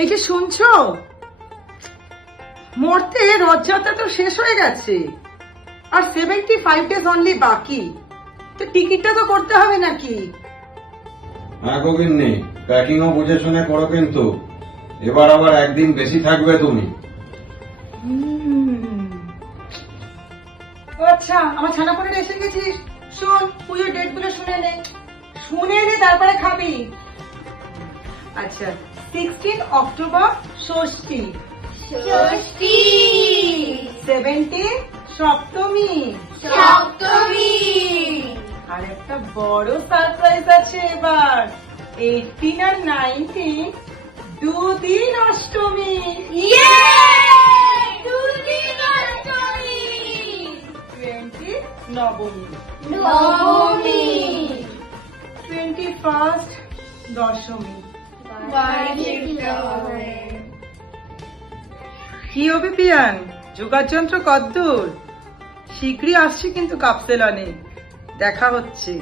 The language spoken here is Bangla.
এই যে শুনছো, মরতে রথযাত্রা তো শেষ হয়ে গেছে, আর 75 ডেজ অনলি বাকি। তো টিকিটটা তো করতে হবে নাকি? হ্যাঁ গোবিন্দি, প্যাকিংও বুঝে শুনে করো কিন্তু। এবার আবার একদিন বেশি থাকবে তুমি। ও আচ্ছা, আমার ছানাপোনাটা এসে গেছিস। শোন, পুজোর ডেট গুলো শুনে নে তারপরে খাবি। আচ্ছা, 16 অক্টোবর ষষ্ঠী, 17 সপ্তমী, আর একটা বড় সারপ্রাইজ আছে এবার। 18 আর 19 দুদিন অষ্টমী। 20 নবমী, 21 দশমী। কি হবে পিয়ান, যোগার যন্ত্র কদ্দূর? শীঘ্রই আসছি কিন্তু কাপসেলনে, দেখা হচ্ছে।